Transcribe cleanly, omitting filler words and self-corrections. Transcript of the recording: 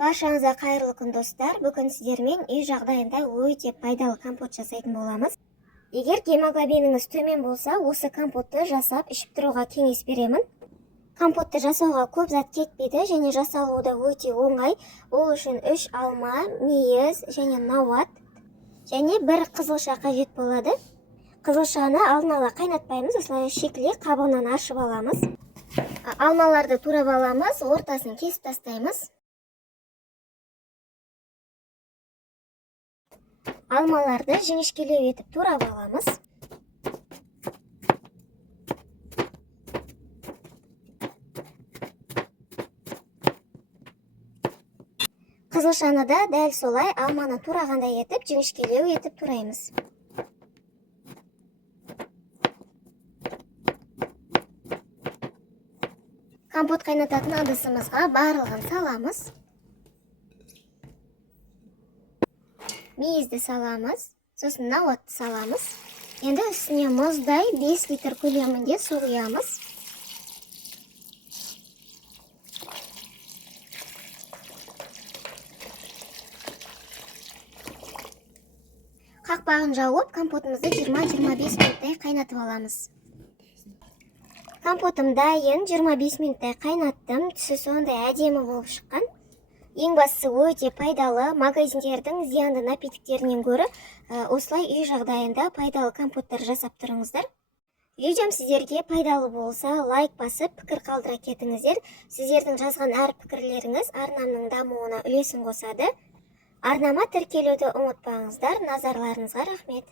Баршаңызға қайырлы күн достар. Бүгін сіздермен үй жағдайында өте пайдалы компот жасайтын боламыз. Егер гемоглобиніңіз төмен болса, осы компотты жасап ішіп тұруға кеңес беремін. Компотты жасауға көп зат кетпейді және жасалуы да өте оңай. Ол үшін 3 алма, мейіз және науат және бір қызылша қажет болады. Қызылшаны алдын ала қайнатпаймыз, осылай шикілі қабығынан аршып аламыз. Алмаларды турап аламыз, ортасын кесіп тастаймыз. Алмаларды жіңішкелеу етіп турап аламыз. Қызылшаны да дәл солай алманы турағандай етіп, жіңішкелеу етіп тураймыз. Компот қайнататын ыдысымызға барлығын саламыз. Мейізді саламыз, сосын науатты саламыз. Енді үстіне мұздай 5 литр көлемінде су құямыз. Қақпағын жауып, компотымызды 20-25 минуттай қайнатып аламыз. Компотым дайын, 25 минуттай қайнаттым, түсі сондай әдемі болып шыққан. Ең бастысы өте пайдалы, магазиндердің зиянды напитіктерінен гөрі осылай үй жағдайында пайдалы компоттар жасап тұрыңыздар. Видеом сіздерге пайдалы болса, лайк басып, пікір қалдыра кетіңіздер. Сіздердің жазған әр пікірлеріңіз арнамның дамуына үлесін қосады. Арнама тіркелуді ұмытпаңыздар. Назарларыңызға рахмет.